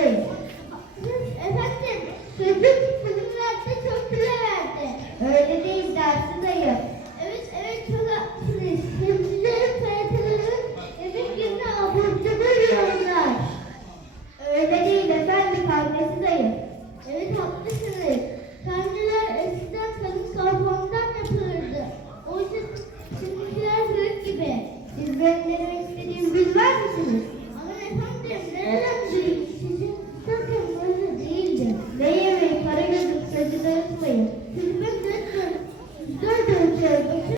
verdi. Efendim, çocuk çok kilo verdi. Öyle değil dersi dayı. Evet, evet çok haklısınız. Hemşirenin TRT'lerin yemek yerine aburcu veriyorlar. Öyle değil efendim annesi dayı. Evet haklısınız. Kendiler eskiden kadın karbondan yapılırdı. Oysa şimdikiler büyük gibi. Biz benimle Thank you.